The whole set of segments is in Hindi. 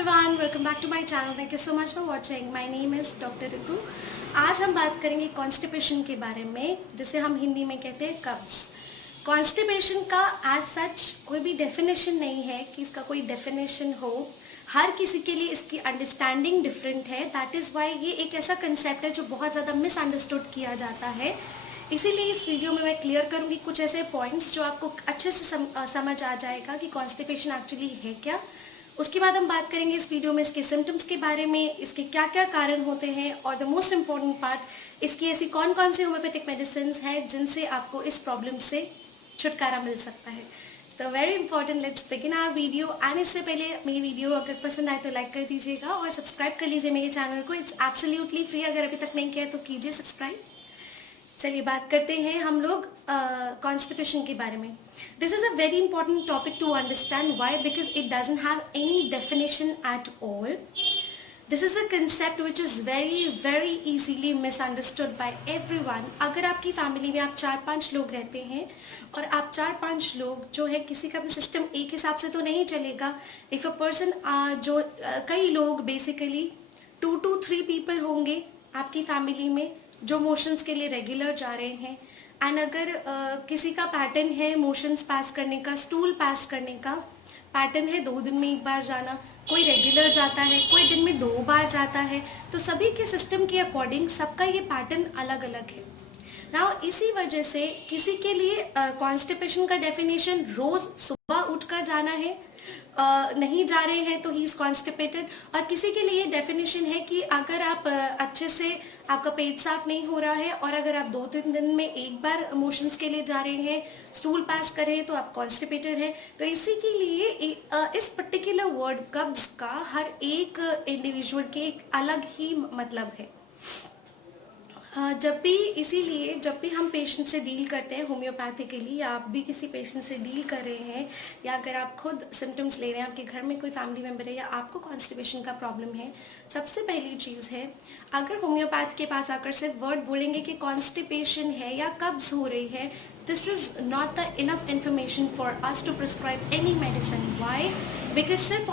everyone, welcome back to my channel. Thank you so much for watching. My name is Dr. Ritu. आज हम बात करेंगे कॉन्स्टिपेशन के बारे में, जिसे हम हिंदी में कहते हैं कब्ज. कॉन्स्टिपेशन का एज सच कोई भी डेफिनेशन नहीं है कि इसका कोई डेफिनेशन हो. हर किसी के लिए इसकी अंडरस्टैंडिंग डिफरेंट है. दैट इज़ वाई ये एक ऐसा कंसेप्ट है जो बहुत ज़्यादा मिसअंडरस्टूड किया जाता है. इसीलिए इस वीडियो में मैं क्लियर करूंगी कुछ ऐसे पॉइंट्स जो आपको अच्छे से समझ आ जाएगा कि कॉन्स्टिपेशन एक्चुअली है क्या. उसके बाद हम बात करेंगे इस वीडियो में इसके सिम्टम्स के बारे में, इसके क्या क्या कारण होते हैं, और द मोस्ट इम्पॉर्टेंट पार्ट, इसकी ऐसी कौन कौन सी होम्योपैथिक मेडिसिन हैं जिनसे आपको इस प्रॉब्लम से छुटकारा मिल सकता है. तो very important, let's begin our video. And इससे पहले मेरी वीडियो अगर पसंद आए तो लाइक कर दीजिएगा और सब्सक्राइब कर लीजिए मेरे चैनल को. It's absolutely free. अगर अभी तक नहीं किया तो कीजिए सब्सक्राइब. चलिए बात करते हैं हम लोग कॉन्स्टिपेशन के बारे में. This is a very important topic to understand. Why? Because it doesn't have any definition at all. This is a concept which is very very easily misunderstood by everyone. अगर आपकी फैमिली में आप 4-5 लोग रहते हैं और आप 4-5 लोग जो है, किसी का भी सिस्टम एक हिसाब से तो नहीं चलेगा. इफ़ अ पर्सन जो कई लोग बेसिकली 2 to 3 पीपल होंगे आपकी फैमिली में जो मोशंस के लिए रेगुलर जा रहे हैं. एंड अगर किसी का पैटर्न है मोशंस पास करने का, स्टूल पास करने का पैटर्न है 2 दिन में 1 बार जाना, कोई रेगुलर जाता है, कोई दिन में 2 बार जाता है, तो सभी के सिस्टम के अकॉर्डिंग सबका ये पैटर्न अलग अलग है. नाउ इसी वजह से किसी के लिए कॉन्स्टिपेशन का डेफिनेशन रोज सुबह उठकर जाना है, नहीं जा रहे हैं तो ही इज कॉन्स्टिपेटेड. और किसी के लिए डेफिनेशन है कि अगर आप अच्छे से आपका पेट साफ नहीं हो रहा है और अगर आप 2-3 दिन में 1 बार मोशंस के लिए जा रहे हैं, स्टूल पास कर रहे हैं, तो आप कॉन्स्टिपेटेड हैं. तो इसी के लिए इस पर्टिकुलर वर्ड कब्ज का हर एक इंडिविजुअल के एक अलग ही मतलब है. इसीलिए जब भी हम पेशेंट से डील करते हैं होम्योपैथिकली, या आप भी किसी पेशेंट से डील कर रहे हैं, या अगर आप खुद सिम्टम्स ले रहे हैं, आपके घर में कोई फैमिली मेम्बर है या आपको कॉन्स्टिपेशन का प्रॉब्लम है, सबसे पहली चीज़ है, अगर होम्योपैथ के पास आकर सिर्फ वर्ड बोलेंगे कि कॉन्स्टिपेशन है या कब्ज हो रही है, this is not the enough information for us to prescribe any medicine. Why? Because सिर्फ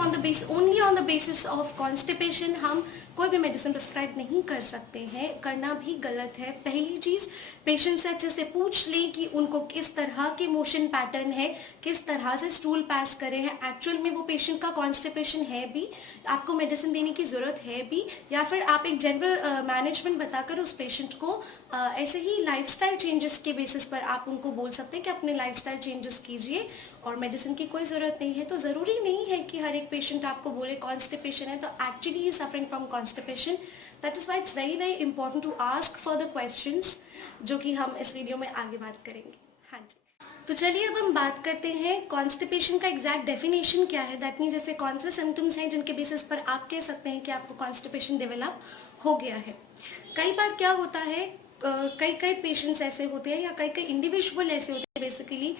only on the basis of constipation हम कोई भी मेडिसिन प्रिस्क्राइब नहीं कर सकते हैं. करना भी गलत है. पहली चीज़, पेशेंट से अच्छे से पूछ लें कि उनको किस तरह के मोशन पैटर्न है, किस तरह से स्टूल पास करे हैं, एक्चुअल में वो पेशेंट का कॉन्स्टिपेशन है भी, आपको मेडिसिन देने की ज़रूरत है भी, या फिर आप एक जनरल मैनेजमेंट बताकर उस पेशेंट को ऐसे ही लाइफस्टाइल चेंजेस के बेसिस पर आप उनको बोल सकते हैं कि अपने लाइफस्टाइल चेंजेस कीजिए और मेडिसिन की कोई ज़रूरत नहीं है. तो ज़रूरी नहीं है कि हर एक पेशेंट आपको बोले कॉन्स्टिपेशन है तो actually he suffering from constipation. That is why it's very very important to ask for the questions, जो कि हम इस वीडियो में आगे बात करेंगे. हाँ जी, तो चलिए अब हम बात करते हैं कॉन्स्टिपेशन का एग्जैक्ट डेफिनेशन क्या है. दैट मीन्स ऐसे कौन से सिम्टम्स हैं जिनके बेसिस पर आप कह सकते हैं कि आपको कॉन्स्टिपेशन डेवलप हो गया है. कई बार क्या होता है, कई पेशेंट्स ऐसे होते हैं या कई इंडिविजुअल ऐसे होते हैं बेसिकली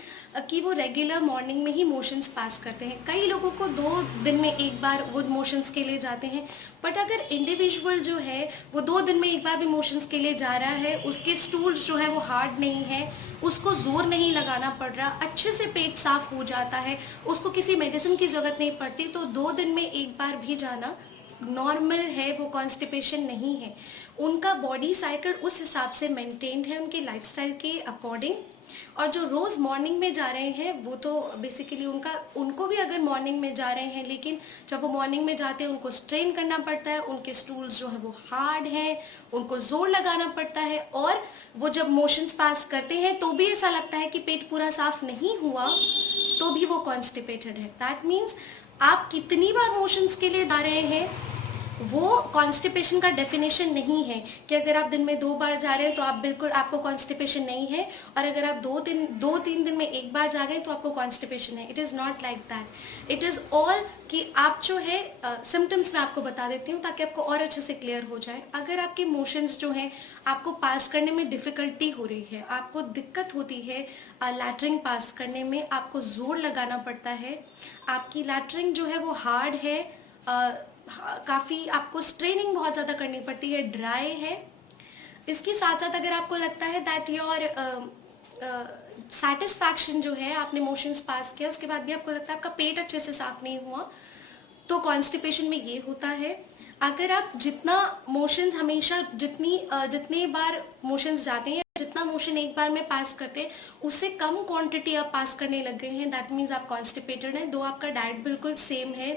कि वो रेगुलर मॉर्निंग में ही मोशंस पास करते हैं. कई लोगों को 2 दिन में 1 बार वो मोशंस के लिए जाते हैं. बट अगर इंडिविजुअल जो है वो 2 दिन में 1 बार भी मोशंस के लिए जा रहा है, उसके स्टूल्स जो है वो हार्ड नहीं है, उसको जोर नहीं लगाना पड़ रहा, अच्छे से पेट साफ हो जाता है, उसको किसी मेडिसिन की ज़रूरत नहीं पड़ती, तो 2 दिन में 1 बार भी जाना नॉर्मल है. वो कॉन्स्टिपेशन नहीं है. उनका बॉडी साइकिल उस हिसाब से मेंटेन्ड है उनके लाइफस्टाइल के अकॉर्डिंग. और जो रोज़ मॉर्निंग में जा रहे हैं वो तो बेसिकली उनको भी अगर मॉर्निंग में जा रहे हैं, लेकिन जब वो मॉर्निंग में जाते हैं उनको स्ट्रेन करना पड़ता है, उनके स्टूल्स जो है वो हार्ड हैं, उनको जोर लगाना पड़ता है, और वो जब मोशंस पास करते हैं तो भी ऐसा लगता है कि पेट पूरा साफ नहीं हुआ, तो भी वो कॉन्स्टिपेटेड है. दैट मीन्स आप कितनी बार मोशंस के लिए जा रहे हैं वो कॉन्स्टिपेशन का डेफिनेशन नहीं है. कि अगर आप दिन में 2 बार जा रहे हैं तो आप बिल्कुल, आपको कॉन्स्टिपेशन नहीं है, और अगर आप 2-3 दिन में 1 बार जा रहे हैं तो आपको कॉन्स्टिपेशन है. It is not like that. It is all कि आप जो है सिम्टम्स मैं आपको बता देती हूँ ताकि आपको और अच्छे से क्लियर हो जाए. अगर आपके मोशंस जो हैं आपको पास करने में डिफ़िकल्टी हो रही है, आपको दिक्कत होती है लैट्रिन पास करने में, आपको जोर लगाना पड़ता है, आपकी लैट्रिन जो है वो हार्ड है, काफ़ी आपको स्ट्रेनिंग बहुत ज़्यादा करनी पड़ती है, ड्राई है, इसके साथ साथ अगर आपको लगता है दैट योर सेटिस्फैक्शन जो है, आपने मोशंस पास किया उसके बाद भी आपको लगता है आपका पेट अच्छे से साफ नहीं हुआ, तो कॉन्स्टिपेशन में ये होता है, अगर आप जितना मोशंस हमेशा जितनी बार मोशंस जाते हैं, जितना मोशन एक बार में पास करते हैं उससे कम क्वांटिटी आप पास करने लग गए हैं, दैट मीन्स आप कॉन्स्टिपेटेड हैं, दो आपका डाइट बिल्कुल सेम है।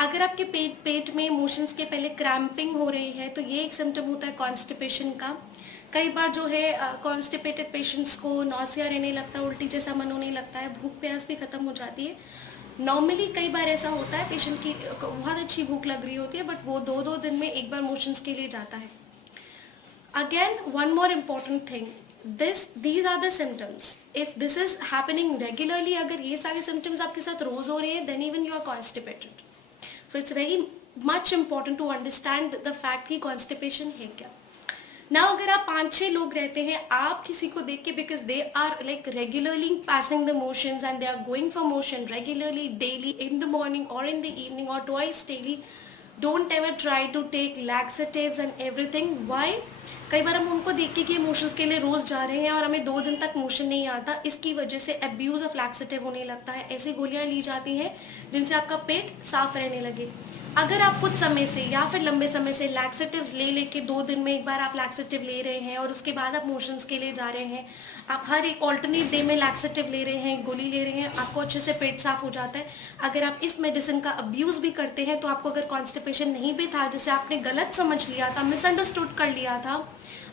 अगर आपके पेट में मोशंस के पहले क्रैम्पिंग हो रही है तो ये एक सिम्टम होता है कॉन्स्टिपेशन का। कई बार जो है कॉन्स्टिपेटेड पेशेंट्स को नौसिया रहने लगता है, उल्टी जैसा मन होने लगता है, भूख प्यास भी खत्म हो जाती है। नॉर्मली कई बार ऐसा होता है पेशेंट की बहुत अच्छी भूख लग रही होती है बट वो 2-2 दिन में एक बार मोशंस के लिए जाता है। Again one more important thing, these are the symptoms. If this is happening regularly, अगर ये सारे symptoms आपके साथ रोज हो रहे हैं, then even you are constipated. So it's very much important to understand the fact कि constipation है क्या। Now अगर आप 5-6 लोग रहते हैं, आप किसी को देख के, because they are like regularly passing the motions and they are going for motion regularly, daily, in the morning or in the evening or twice daily, don't ever try to take laxatives and everything. Why? कई बार हम उनको देख के कि मोशंस के लिए रोज जा रहे हैं और हमें 2 दिन तक मोशन नहीं आता, इसकी वजह से अब्यूज ऑफ लैक्सेटिव होने लगता है। ऐसी गोलियां ली जाती हैं जिनसे आपका पेट साफ रहने लगे। अगर आप कुछ समय से या फिर लंबे समय से लैक्सेटिव्स ले लेके 2 दिन में एक बार आप लैक्सेटिव ले रहे हैं और उसके बाद आप मोशंस के लिए जा रहे हैं, आप हर एक ऑल्टरनेट डे में लैक्सेटिव ले रहे हैं, गोली ले रहे हैं, आपको अच्छे से पेट साफ हो जाता है। अगर आप इस मेडिसिन का अब्यूज़ भी करते हैं तो आपको अगर कॉन्स्टिपेशन नहीं भी था, जैसे आपने गलत समझ लिया था, मिसअंडरस्टूड कर लिया था,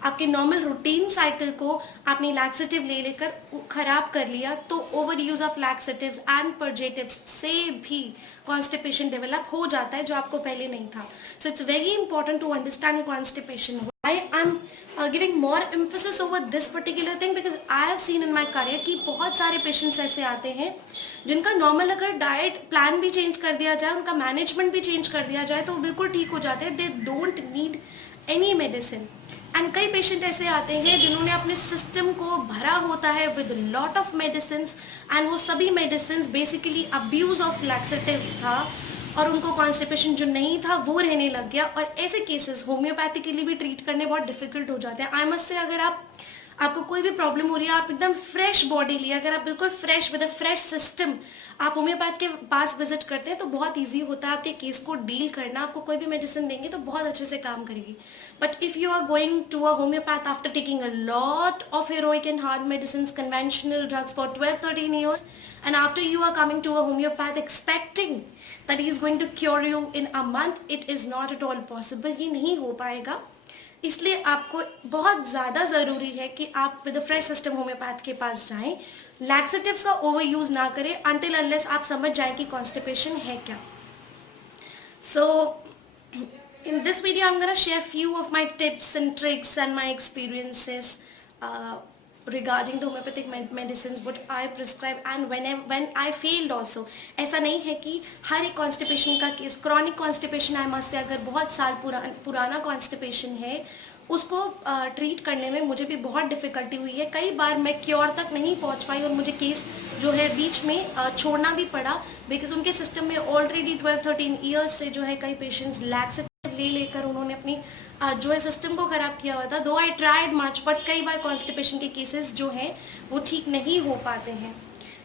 आपके नॉर्मल रूटीन साइकिल को आपने लैक्सेटिव ले लेकर खराब कर लिया, तो over use of laxatives and purgatives से भी कॉन्स्टिपेशन डेवलप हो जाता है जो आपको पहले नहीं था। So it's very important to understand constipation. I am giving more emphasis over this particular thing because I have seen in my career कि बहुत सारे पेशेंट्स ऐसे आते हैं जिनका नॉर्मल अगर डाइट प्लान भी चेंज कर दिया जाए, उनका मैनेजमेंट भी चेंज कर दिया जाए तो बिल्कुल ठीक हो जाते हैं। They don't need any medicine. And कई पेशेंट ऐसे आते हैं जिन्होंने अपने सिस्टम को भरा होता है with lot of medicine and वो सभी medicine basically abuse of laxatives था और उनको कॉन्स्टिपेशन जो नहीं था वो रहने लग गया। और ऐसे केसेस होम्योपैथी के लिए भी ट्रीट करने बहुत डिफिकल्ट हो जाते हैं। आई मस्ट से अगर आपको कोई भी प्रॉब्लम हो रही है, आप एकदम फ्रेश बॉडी लिए, अगर आप बिल्कुल fresh with a fresh system आप होम्योपैथ के पास विजिट करते हैं तो बहुत इजी होता है आपके केस को डील करना। आपको कोई भी मेडिसिन देंगे तो बहुत अच्छे से काम करेगी। But if you are going to a homeopath after taking a lot of heroic and hard medicines, conventional drugs for 12-13 years, and after you are coming to a homeopath expecting that he is going to cure you in a month, it is not at all possible. ये नहीं हो पाएगा। इसलिए आपको बहुत ज़्यादा ज़रूरी है कि आप विद फ्रेश सिस्टम होम्योपैथ के पास जाएं, लैक्सेटिव्स का ओवर यूज़ ना करें अनटिल अनलेस आप समझ जाएं कि कॉन्स्टिपेशन है क्या। सो in this video I'm going to share few of my tips and tricks and my experiences regarding the homeopathic medicines what I prescribe and when I failed also। ऐसा नहीं है कि हर एक कॉन्स्टिपेशन का case chronic constipation I must say अगर बहुत साल पुराना कॉन्स्टिपेशन है उसको ट्रीट करने में मुझे भी बहुत डिफ़िकल्टी हुई है। कई बार मैं क्योर तक नहीं पहुंच पाई और मुझे केस जो है बीच में छोड़ना भी पड़ा बिकॉज उनके सिस्टम में ऑलरेडी 12-13 ईयर्स से जो है कई पेशेंट्स लैक्सेटिव ले लेकर उन्होंने अपनी जो है सिस्टम को ख़राब किया हुआ था। दो आई ट्राइड मच बट कई बार कॉन्स्टिपेशन के केसेस जो हैं वो ठीक नहीं हो पाते हैं।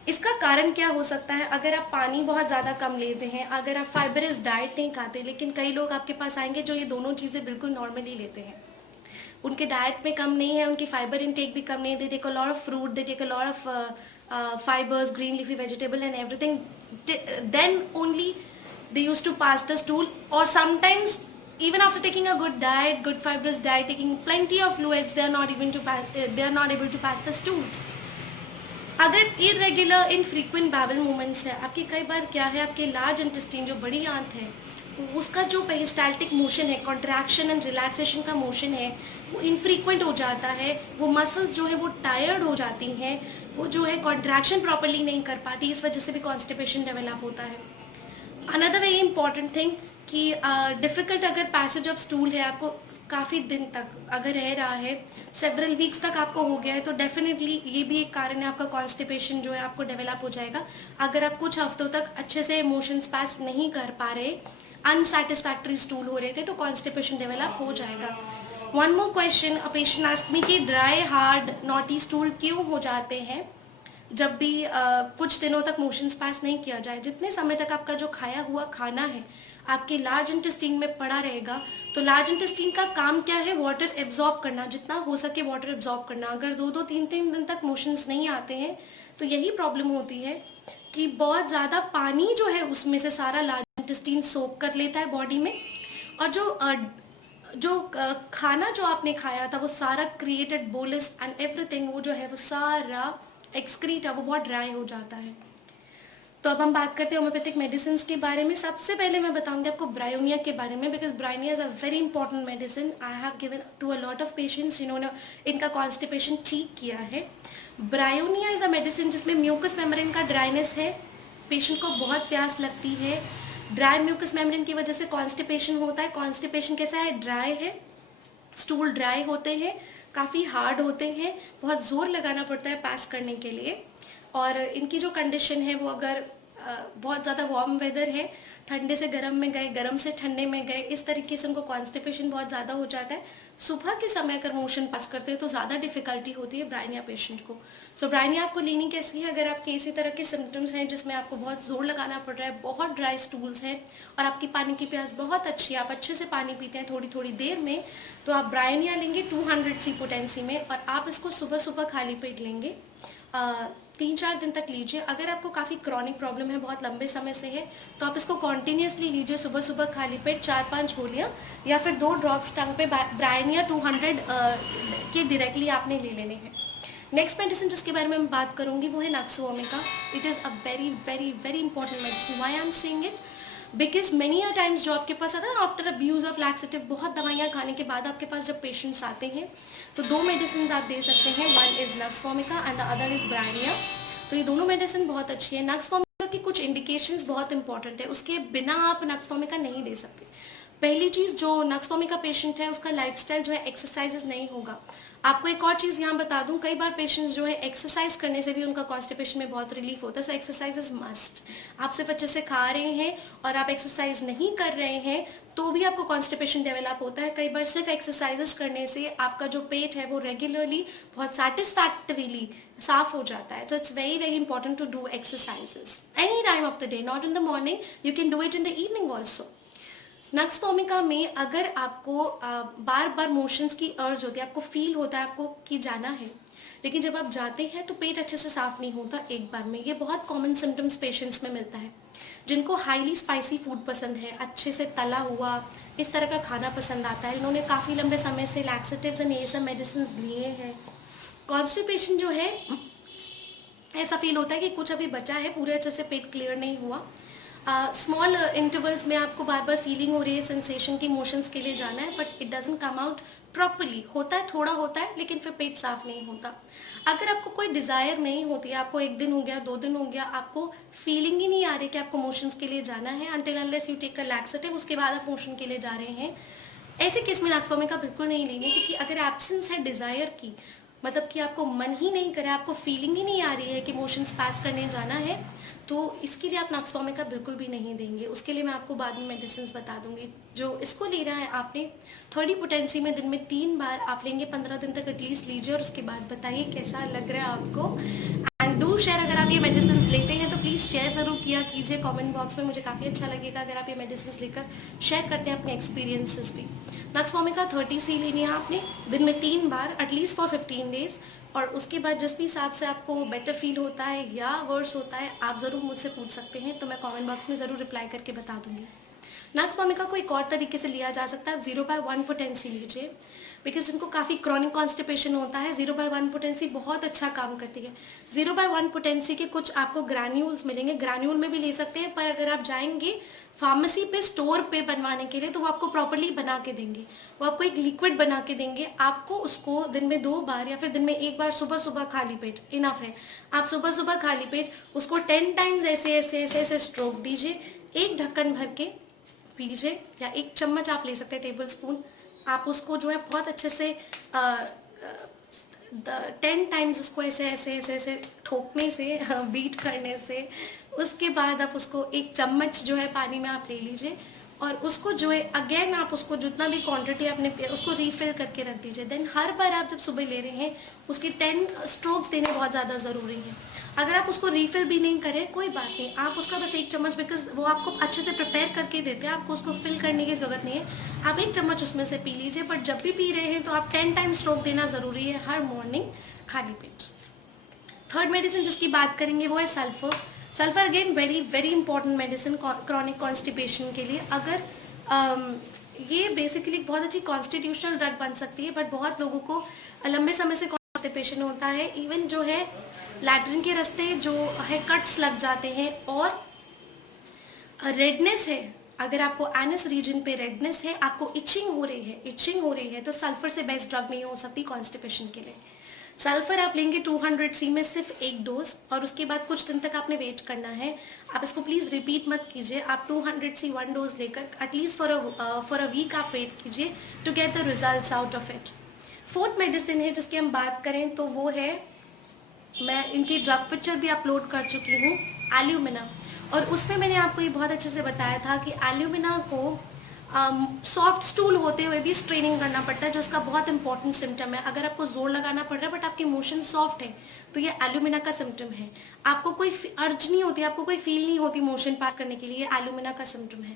इसका कारण क्या हो सकता है? अगर आप पानी बहुत ज़्यादा कम लेते हैं, अगर आप फाइबरस डाइट नहीं खाते, लेकिन कई लोग आपके पास आएंगे जो ये दोनों चीज़ें बिल्कुल नॉर्मली लेते हैं, उनके डाइट में कम नहीं है, उनकी फाइबर इनटेक भी कम नहीं है, they take a lot of fruit, they take a lot of fibres, green leafy vegetable and everything, then only they used to pass the stool, or sometimes even after taking a good diet, good fibrous diet, taking plenty of fluids, they are not able to pass the stools। अगर irregular infrequent bowel movements है आपकी, कई बार क्या है आपके लार्ज इंटेस्टाइन जो बड़ी आंत है उसका जो पेरिस्टाल्टिक मोशन है, कॉन्ट्रैक्शन एंड रिलैक्सेशन का मोशन है वो इनफ्रीक्वेंट हो जाता है, वो मसल्स जो है वो टायर्ड हो जाती हैं, वो जो है कॉन्ट्रैक्शन प्रॉपर्ली नहीं कर पाती, इस वजह से भी कॉन्स्टिपेशन डेवलप होता है। अनदर वेरी इंपॉर्टेंट थिंग कि डिफ़िकल्ट अगर पैसेज ऑफ स्टूल है, आपको काफ़ी दिन तक अगर रह रहा है, सेवरल वीक्स तक आपको हो गया है, तो डेफिनेटली ये भी एक कारण है आपका कॉन्स्टिपेशन जो है आपको डेवलप हो जाएगा। अगर आप कुछ हफ्तों तक अच्छे से मोशंस पास नहीं कर पा रहे, अनसेटिस्फैक्ट्री स्टूल हो रहे थे, तो कॉन्स्टिपेशन डेवलप हो जाएगा। One more question, a patient asked me कि ड्राई हार्ड नॉटी स्टूल क्यों हो जाते हैं? जब भी कुछ दिनों तक मोशंस पास नहीं किया जाए, जितने समय तक आपका जो खाया हुआ खाना है आपके लार्ज इंटेस्टीन में पड़ा रहेगा, तो लार्ज इंटेस्टीन का काम क्या है, वाटर एब्जॉर्ब करना, जितना हो सके वाटर एब्जॉर्ब करना। अगर 2-3 दिन तक मोशंस नहीं आते हैं तो यही प्रॉब्लम होती है कि बहुत ज़्यादा पानी जो है उसमें से सारा लार्ज इंटेस्टीन सोक कर लेता है बॉडी में, और खाना जो आपने खाया था वो सारा क्रिएटेड बोलस एंड एवरीथिंग, वो जो है वो सारा एक्सक्रीट है, वो बहुत ड्राई हो जाता है। तो अब हम बात करते हैं होम्योपैथिक मेडिसिन के बारे में। सबसे पहले मैं बताऊंगी आपको ब्रायोनिया के बारे में, because bryonia is a very important medicine. I have given to a lot of patients जिन्होंने इनका कॉन्स्टिपेशन ठीक किया है। ब्रायोनिया इज अ मेडिसिन जिसमें म्यूकस मेम्ब्रेन का ड्राइनेस है, पेशेंट को बहुत प्यास लगती है, ड्राई म्यूकस मेम्ब्रेन की वजह से कॉन्स्टिपेशन होता है। कॉन्स्टिपेशन कैसा है, ड्राई है, स्टूल ड्राई होते हैं, काफ़ी हार्ड होते हैं, बहुत ज़ोर लगाना पड़ता है पास करने के लिए। और इनकी जो कंडीशन है वो अगर बहुत ज़्यादा वार्म वेदर है, ठंडे से गर्म में गए, गर्म से ठंडे में गए, इस तरीके से उनको कॉन्स्टिपेशन बहुत ज़्यादा हो जाता है। सुबह के समय अगर मोशन पास करते हैं तो ज़्यादा डिफिकल्टी होती है ब्रायनिया पेशेंट को। सो ब्रायनिया आपको लेनी कैसी है, अगर आपके इसी तरह के सिम्टम्स हैं जिसमें आपको बहुत जोर लगाना पड़ रहा है, बहुत ड्राई स्टूल्स हैं और आपकी पानी की प्यास बहुत अच्छी है, आप अच्छे से पानी पीते हैं थोड़ी थोड़ी देर में, तो आप ब्रायनिया लेंगे 200 सी पोटेंसी में, और आप इसको सुबह सुबह खाली पेट लेंगे। 3-4 दिन तक लीजिए। अगर आपको काफ़ी क्रॉनिक प्रॉब्लम है, बहुत लंबे समय से है, तो आप इसको कॉन्टीन्यूसली लीजिए, सुबह सुबह खाली पेट 4-5 गोलियाँ या फिर 2 ड्रॉप्स टंग पे ब्रायनिया 200 के डायरेक्टली आपने ले लेने हैं। नेक्स्ट मेडिसिन जिसके बारे में मैं बात करूँगी वो है nux vomica. It is a very very very important medicine. Why I am saying it, because many a times जो आपके पास आता है आफ्टर अब्यूज ऑफ लैक्सेटिव, बहुत दवाइयाँ खाने के बाद आपके पास जब पेशेंट्स आते हैं तो 2 मेडिसिन आप दे सकते हैं, one is nux vomica and the other is Bryonia. तो ये दोनों मेडिसिन बहुत अच्छी है। नक्सवोमिका की कुछ इंडिकेशंस बहुत इंपॉर्टेंट है, उसके बिना आप नक्सवोमिका नहीं दे सकते। पहली चीज़, जो नक्सवोमिका पेशेंट है उसका लाइफस्टाइल जो है एक्सरसाइजेस नहीं होगा। आपको एक और चीज़ यहाँ बता दूँ, कई बार पेशेंट्स जो है एक्सरसाइज करने से भी उनका कॉन्स्टिपेशन में बहुत रिलीफ होता है। So exercise is must. आप सिर्फ अच्छे से खा रहे हैं और आप एक्सरसाइज नहीं कर रहे हैं तो भी आपको कॉन्स्टिपेशन डेवलप होता है। कई बार सिर्फ एक्सरसाइजेस करने से आपका जो पेट है वो रेगुलरली बहुत सेटिस्फैक्टरीली साफ हो जाता है। So it's very very important to do exercises any time of the day, not in the morning, you can do it in the evening also. Nux vomica में अगर आपको बार बार मोशंस की अर्ज होती है, आपको फील होता है आपको कि जाना है, लेकिन जब आप जाते हैं तो पेट अच्छे से साफ नहीं होता एक बार में, ये बहुत कॉमन सिम्टम्स पेशेंट्स में मिलता है। जिनको हाईली स्पाइसी फूड पसंद है, अच्छे से तला हुआ इस तरह का खाना पसंद आता है, इन्होंने काफ़ी लंबे समय से लैक्सेटिव्स एंड ये सब मेडिसिन लिए हैं, कॉन्स्टिपेशन जो है ऐसा फील होता है कि कुछ अभी बचा है, पूरे अच्छे से पेट क्लियर नहीं हुआ, स्मॉल इंटरवल्स में आपको बार बार फीलिंग हो रही है सेंसेशन की मोशंस के लिए जाना है, but it doesn't come out properly, होता है थोड़ा होता है लेकिन फिर पेट साफ नहीं होता। अगर आपको कोई डिज़ायर नहीं होती है, आपको 1 दिन हो गया 2 दिन हो गया, आपको फीलिंग ही नहीं आ रही कि आपको मोशंस के लिए जाना है, until unless you take a laxative, उसके बाद आप मोशन के लिए जा रहे हैं, ऐसे केस में नक्सवोमिका बिल्कुल नहीं लेंगे। क्योंकि अगर एब्सेंस है डिज़ायर की, मतलब कि आपको मन ही नहीं करे, आपको फीलिंग ही नहीं आ रही है कि मोशंस पास करने जाना है, तो इसके लिए आप नक्सवोमिका बिल्कुल भी नहीं देंगे। उसके लिए मैं आपको बाद में मेडिसिन बता दूंगी। जो इसको लेना है आपने 30 पोटेंसी में दिन में 3 बार आप लेंगे, 15 दिन तक एटलीस्ट लीजिए और उसके बाद बताइए कैसा लग रहा है आपको। एंड डू शेयर, अगर आप ये मेडिसिन लेते हैं तो प्लीज़ शेयर ज़रूर किया कीजिए कमेंट बॉक्स में, मुझे काफ़ी अच्छा लगेगा अगर आप ये मेडिसिन लेकर शेयर करते हैं अपने एक्सपीरियंसेस भी। नक्सवोमिका 30C लेनी है आपने दिन में 3 बार एटलीस्ट फॉर 15 डेज, और उसके बाद जिस भी हिसाब से आपको बेटर फील होता है या वर्स होता है आप ज़रूर मुझसे पूछ सकते हैं, तो मैं कमेंट बॉक्स में ज़रूर रिप्लाई करके बता दूंगी। नक्सवोमिका को एक और तरीके से लिया जा सकता है, आप 0/1 पोटेंसी लीजिए, बिकॉज जिनको काफ़ी क्रॉनिक कॉन्स्टिपेशन होता है 0/1 पोटेंसी बहुत अच्छा काम करती है। 0/1 पोटेंसी के कुछ आपको ग्रैन्यूल्स मिलेंगे, ग्रैन्यूल में भी ले सकते हैं, पर अगर आप जाएंगे फार्मेसी पे स्टोर पे बनवाने के लिए तो वो आपको प्रॉपर्ली बना के देंगे, वो आपको एक लिक्विड बना के देंगे, आपको उसको दिन में 2 बार या फिर दिन में 1 बार सुबह सुबह खाली पेट इनफ है। आप सुबह सुबह खाली पेट उसको 10 टाइम्स ऐसे ऐसे ऐसे ऐसे स्ट्रोक दीजिए, एक ढक्कन भर के पीजिए, या 1 चम्मच आप ले सकते हैं टेबल स्पून, आप उसको जो है बहुत अच्छे से 10 टाइम्स उसको ऐसे ऐसे ऐसे ऐसे ठोकने से बीट करने से, उसके बाद आप उसको 1 चम्मच जो है पानी में आप ले लीजिए और उसको जो है अगेन आप उसको जितना भी क्वांटिटी आपने उसको रीफिल करके रख दीजिए। देन हर बार आप जब सुबह ले रहे हैं उसके 10 स्ट्रोक्स देने बहुत ज़्यादा ज़रूरी है। अगर आप उसको रीफिल भी नहीं करें कोई बात नहीं, आप उसका बस 1 चम्मच, बिकॉज वो आपको अच्छे से प्रिपेयर करके देते हैं, आपको उसको फिल करने की ज़रूरत नहीं है, आप 1 चम्मच उसमें से पी लीजिए। बट जब भी पी रहे हैं तो आप 10 टाइम स्ट्रोक देना ज़रूरी है हर मॉर्निंग खाली पेट। थर्ड मेडिसिन जिसकी बात करेंगे वो है sulphur. Sulphur again very very important medicine chronic constipation के लिए। अगर ये बेसिकली बहुत अच्छी कॉन्स्टिट्यूशनल ड्रग बन सकती है, बट बहुत लोगों को लंबे समय से कॉन्स्टिपेशन होता है, इवन जो है लैट्रिन के रास्ते जो है कट्स लग जाते हैं, और रेडनेस है, अगर आपको एनस रीजन पे रेडनेस है, आपको इचिंग हो रही है तो सल्फर से बेस्ट ड्रग नहीं हो सकती कॉन्स्टिपेशन के लिए। सल्फर आप लेंगे 200 सी में सिर्फ 1 डोज, और उसके बाद कुछ दिन तक आपने वेट करना है। आप इसको प्लीज़ रिपीट मत कीजिए, आप 200 सी 1 डोज लेकर एटलीस्ट फॉर अ वीक आप वेट कीजिए to get the results out of it. Fourth medicine है जिसकी हम बात करें तो वो है, मैं इनकी ड्रग पिक्चर भी अपलोड कर चुकी हूँ, एल्यूमिना। और उसमें मैंने आपको ये बहुत अच्छे से बताया था कि एल्यूमिना को सॉफ्ट स्टूल होते हुए भी स्ट्रेनिंग करना पड़ता है, जो इसका बहुत इंपॉर्टेंट सिम्टम है। अगर आपको जोर लगाना पड़ रहा है बट आपके मोशन सॉफ्ट है तो ये एल्यूमिना का सिम्टम है। आपको कोई अर्ज नहीं होती, आपको कोई फील नहीं होती मोशन पास करने के लिए, ये एल्यूमिना का सिम्टम है।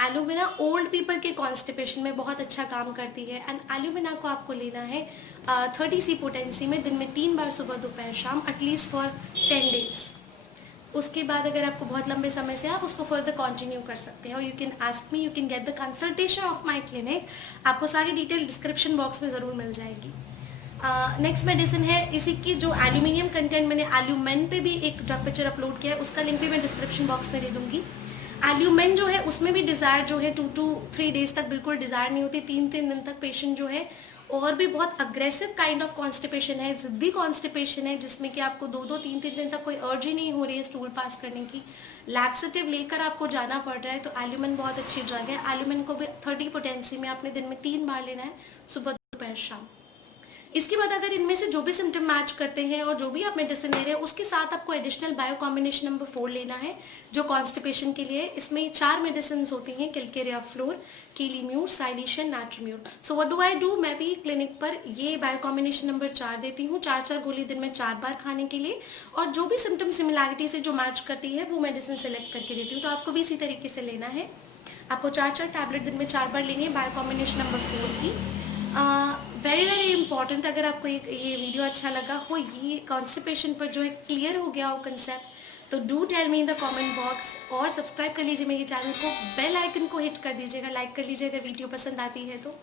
एल्यूमिना ओल्ड पीपल के कॉन्स्टिपेशन में बहुत अच्छा काम करती है। एंड एल्यूमिना को आपको लेना है 30 सी पोटेंसी में, दिन में 3 बार, सुबह दोपहर शाम, एटलीस्ट फॉर 10 डेज। उसके बाद अगर आपको बहुत लंबे समय से, आप उसको फर्दर कंटिन्यू कर सकते हैं। और you can ask me, you can get the consultation of my clinic. आपको सारी डिटेल डिस्क्रिप्शन बॉक्स में ज़रूर मिल जाएगी। नेक्स्ट मेडिसिन है इसी की, जो एल्यूमिनियम कंटेंट, मैंने एल्यूमेन पे भी एक ड्रग पिक्चर अपलोड किया है, उसका लिंक भी मैं डिस्क्रिप्शन बॉक्स में दे दूंगी। एल्यूमेन जो है उसमें भी डिज़ायर जो है 2 to 3 डेज तक बिल्कुल डिज़ायर नहीं होती, 3-3 दिन तक पेशेंट जो है, और भी बहुत अग्रेसिव काइंड ऑफ कॉन्स्टिपेशन है, जिद्दी कॉन्स्टिपेशन है, जिसमें कि आपको 2-2, 3-3 दिन तक कोई अर्ज ही नहीं हो रही है स्टूल पास करने की, लैक्सेटिव लेकर आपको जाना पड़ रहा है, तो एल्यूमिन बहुत अच्छी ड्रग है। एल्यूमिन को भी 30 पोटेंसी में आपने दिन में 3 बार लेना है, सुबह दोपहर शाम। इसके बाद अगर इनमें से जो भी सिम्टम मैच करते हैं और जो भी आप मेडिसिन ले रहे हैं, उसके साथ आपको एडिशनल बायो कॉम्बिनेशन नंबर 4 लेना है जो कॉन्स्टिपेशन के लिए। इसमें 4 मेडिसिन होती हैं, किलकेरिया फ्लोर, कीलीम्यूर, साइलिशियन, नाट्रीम्यूर। So what do I do, मैं भी क्लिनिक पर ये बायो कॉम्बिनेशन नंबर 4 देती हूँ, 4-4 गोली दिन में 4 बार खाने के लिए, और जो भी सिम्टम सिमिलैरिटी से जो मैच करती है वो मेडिसिन सेलेक्ट करके देती हूँ। तो आपको भी इसी तरीके से लेना है, आपको 4-4 टैबलेट दिन में 4 बार लेनी है बायो कॉम्बिनेशन नंबर 4 की। वेरी वेरी इंपॉर्टेंट, अगर आपको ये वीडियो अच्छा लगा हो, ये कॉन्स्टिपेशन पर जो है क्लियर हो गया हो कंसेप्ट, तो do tell me in the comment box, और सब्सक्राइब कर लीजिए मेरे चैनल को, बेल आइकन को हिट कर दीजिएगा, लाइक कर लीजिए अगर वीडियो पसंद आती है तो।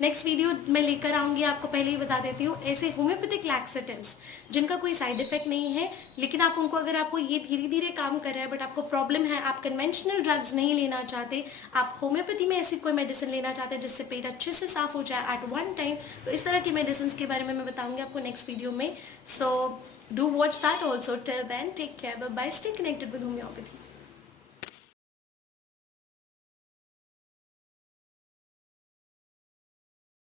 नेक्स्ट वीडियो मैं लेकर आऊँगी, आपको पहले ही बता देती हूँ, ऐसे होम्योपैथिक लैक्सेटिव्स जिनका कोई साइड इफेक्ट नहीं है, लेकिन आप उनको, अगर आपको ये धीरे धीरे काम कर रहा है बट आपको प्रॉब्लम है, आप कन्वेंशनल ड्रग्स नहीं लेना चाहते, आप होम्योपैथी में ऐसी कोई मेडिसिन लेना चाहते हैं जिससे पेट अच्छे से साफ हो जाए एट वन टाइम, तो इस तरह की मेडिसिन के बारे में मैं बताऊँगी आपको नेक्स्ट वीडियो में। So do watch that also. Till then take care, bye bye, stay connected with homeopathy.